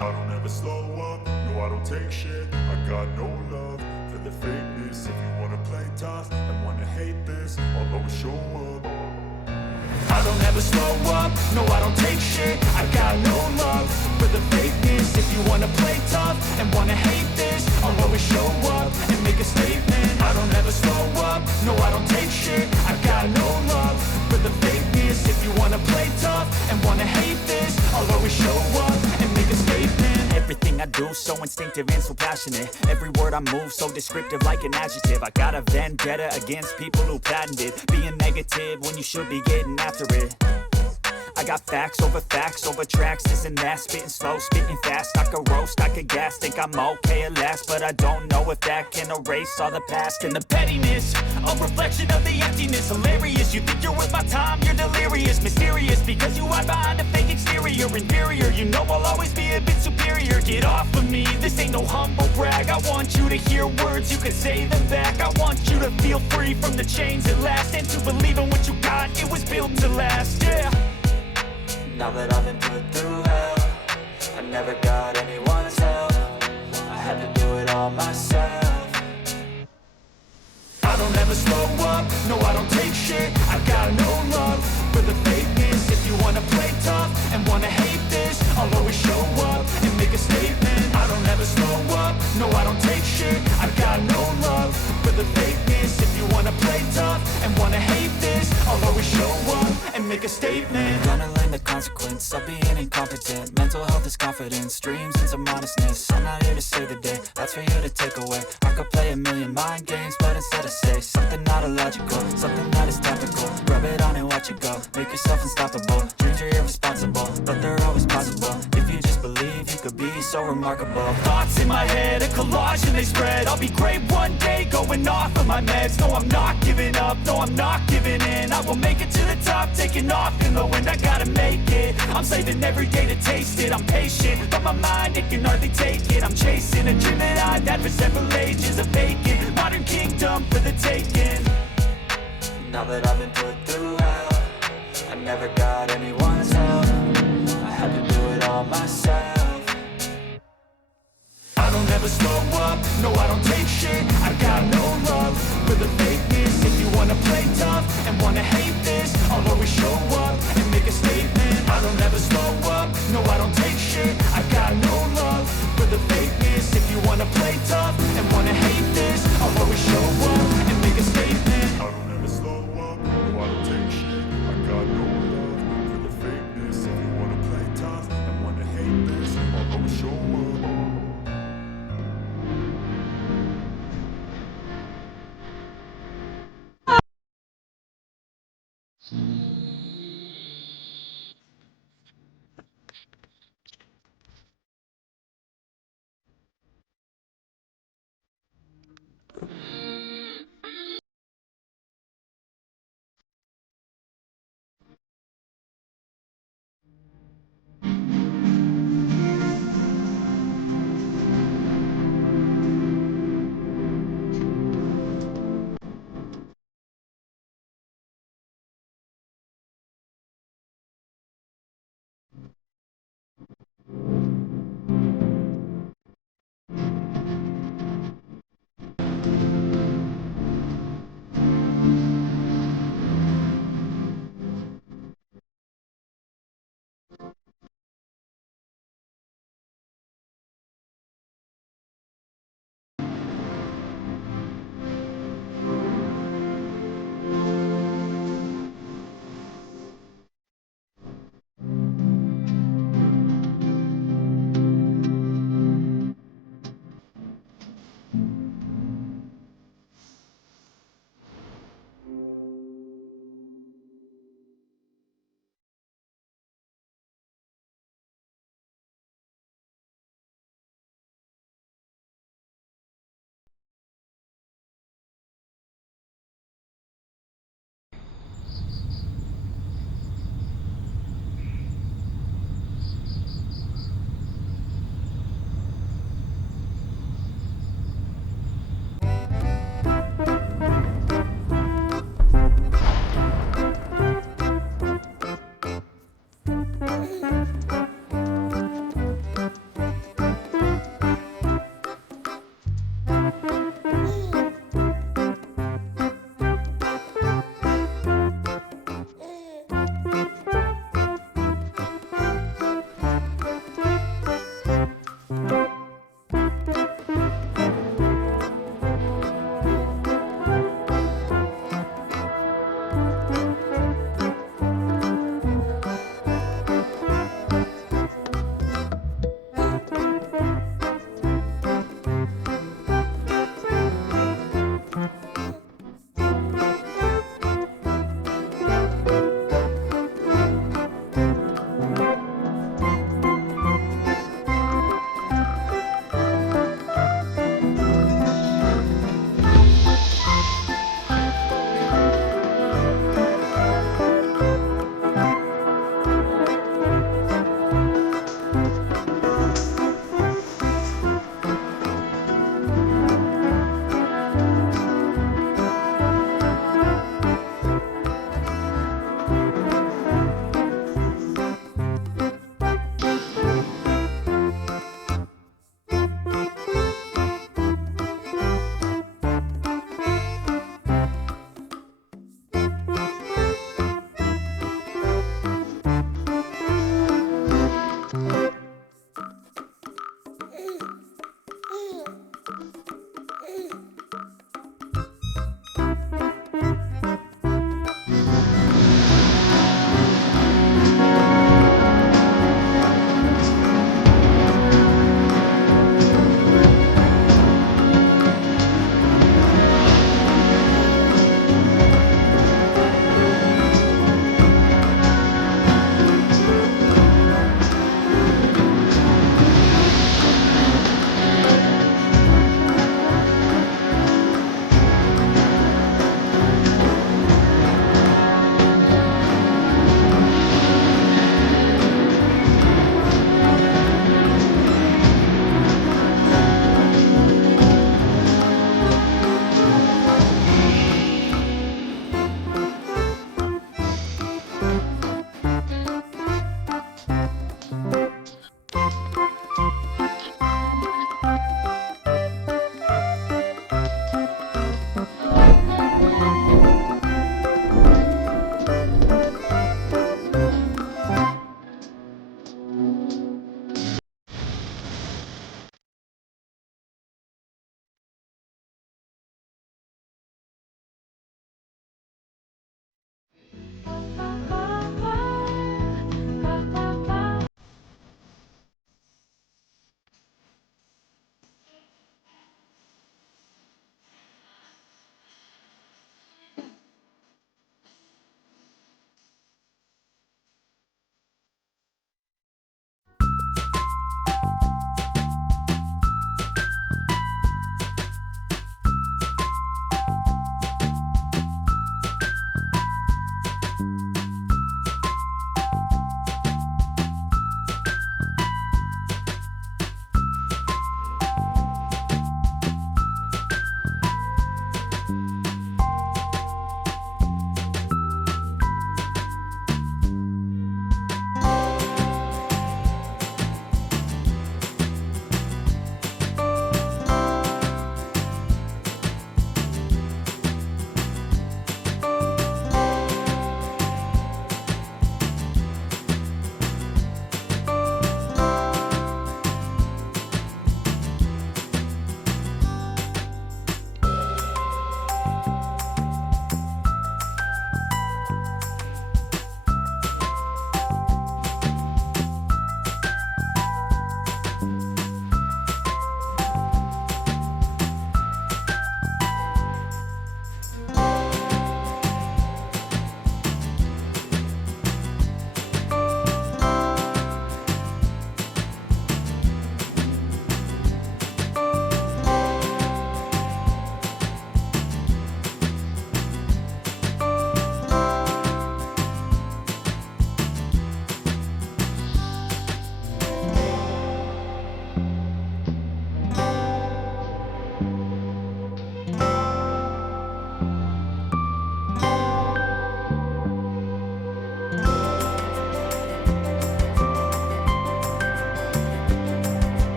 I don't ever slow up, no I don't take shit. I got no love for the fakeness. If you wanna play tough and wanna hate this, I'll always show up. I don't ever slow up, no I don't take shit. I got no love for the fakeness. If you wanna play tough and wanna hate this, I'll always show up and make a statement. I don't ever slow up, no I don't take shit. I got no love for the fakeness. If you wanna play tough and wanna hate this, I'll always show up and make a statement. Everything I do so instinctive and so passionate. Every word I move so descriptive like an adjective. I got a vendetta against people who patented being negative when you should be getting after it. I got facts over tracks, this and that. Spitting slow, spitting fast. I could roast, I could gas. Think I'm okay at last, but I don't know if that can erase all the past. And the pettiness, a reflection of the emptiness. Hilarious, you think you're worth my time, you're delirious. Mysterious, because you hide behind a fake exterior. Inferior, you know I'll always be a bit superior. Get off of me, this ain't no humble brag. I want you to hear words, you can say them back. I want you to feel free from the chains at last, and to believe in what you got, it was built to last, yeah. Now that I've been put through hell, I never got anyone's help. I had to do it all myself. I don't ever slow up, no I don't take shit. I got no love for the fakeness. If you wanna play tough and wanna hate this, I'll always show up and make a statement. I don't ever slow up, no I don't take shit. I got no love for the fakeness. If you wanna play tough and wanna hate this, I'll always show up and make a statement. Gonna learn the consequence of being incompetent. Mental health is confidence, dreams and some honestness. I'm not here to save the day, that's for you to take away. I could play a million mind games, but instead I say something not illogical, something that is topical. Rub it on and watch it go, make yourself unstoppable. Dreams are irresponsible, but they're always possible. If you just believe, you could be so so remarkable. Thoughts in my head, a collage and they spread. I'll be great one day, going off of my meds. No, I'm not giving up, no, I'm not giving in. I will make it to the top, taking off in the wind. I gotta make it, I'm saving every day to taste it. I'm patient, but my mind, it can hardly take it. I'm chasing a dream that I've had for several ages. A vacant, modern kingdom for the taking. Now that I've been put through hell, I never got anyone's help. I had to do it all myself. I don't ever slow up, no I don't take shit. I got no love for the fakeness. If you wanna play tough and wanna hate this, I'll always show up and make a statement. I don't ever slow up, no I don't take shit. I got no love for the fakeness. If you wanna play tough and wanna hate this, I'll always show up and make a statement. I don't ever slow up, no I don't take shit. I got no love for the fakeness. If you wanna play tough and wanna hate this, I'll always show up.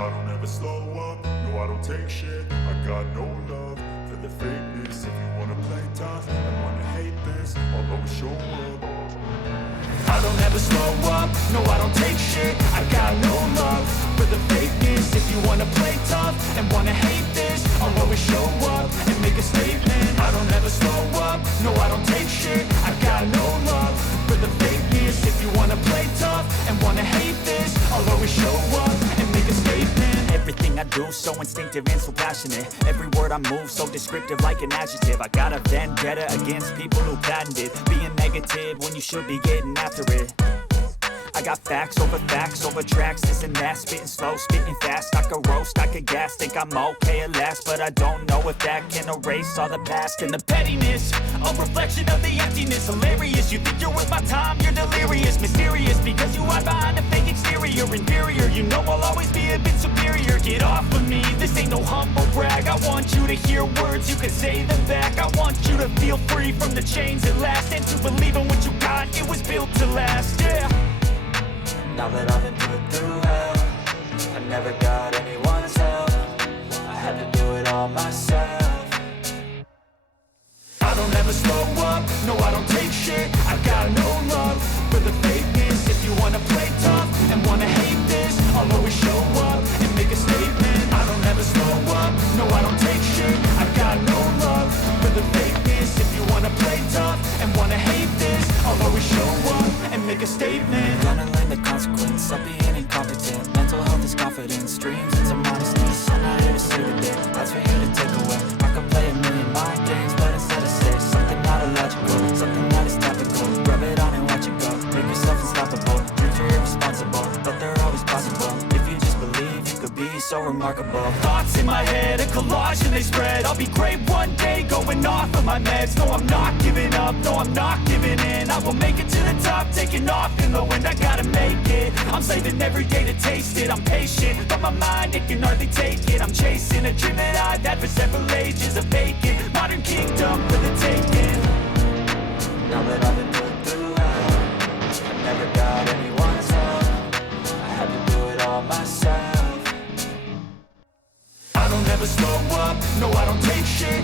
I don't ever slow up, no I don't take shit. I got no love for the fakeness. If you wanna play tough and wanna hate this, I'll always show up. I don't ever slow up, no I don't take shit. I got no love for the fakeness. If you wanna play tough and wanna hate this, I'll always show up and make a statement. I don't ever slow up, no I don't take shit. I got no love for the fakeness. If you wanna play tough and wanna hate this, I'll always show up and make a statement. Everything I do so instinctive and so passionate. Every word I move so descriptive like an adjective. I got a vendetta against people who patented being negative when you should be getting after it. I got facts over tracks, this and that. Spitting slow, spitting fast. I could roast, I could gas. Think I'm okay at last, but I don't know if that can erase all the past. And the pettiness, a reflection of the emptiness. Hilarious, you think you're worth my time, you're delirious. Mysterious, because you hide behind a fake exterior. Inferior, you know I'll always be a bit superior. Get off of me, this ain't no humble brag. I want you to hear words, you can say them back. I want you to feel free from the chains at last, and to believe in what you got, it was built to last, yeah. Now that I've been put through hell, I never got anyone's help. I had to do it all myself. I don't ever slow up, no I don't take shit. I got no love for the fakeness. If you wanna play tough and wanna hate this, I'll always show up and make a statement. I don't ever slow up, no I don't take shit. I got no love for the fakeness. If you wanna play tough and wanna hate this, I'll always show up and make a statement. Gonna learn the consequence of being incompetent. Mental health is confidence, dreams into modestness. I'm not here to save the day, that's for you to take away. I could play a million mind games, but instead I say something not illogical, something that is topical. Rub it on and watch it go, make yourself unstoppable. Dreams are irresponsible, but they're always possible. If you just believe, you could be so remarkable. Thoughts in my head, a collage and they spread. I'll be great one day, going off of my meds. No, I'm not giving up, no, I'm not giving in. I will make it to the top, taking off in the wind. I gotta make it, I'm saving every day to taste it. I'm patient, but my mind, it can hardly take it. I'm chasing a dream that I've had for several ages. A vacant, modern kingdom for the taking. Now that I've been put through hell, I never got anyone's help. I had to do it all myself. I don't ever slow up, no I don't take shit.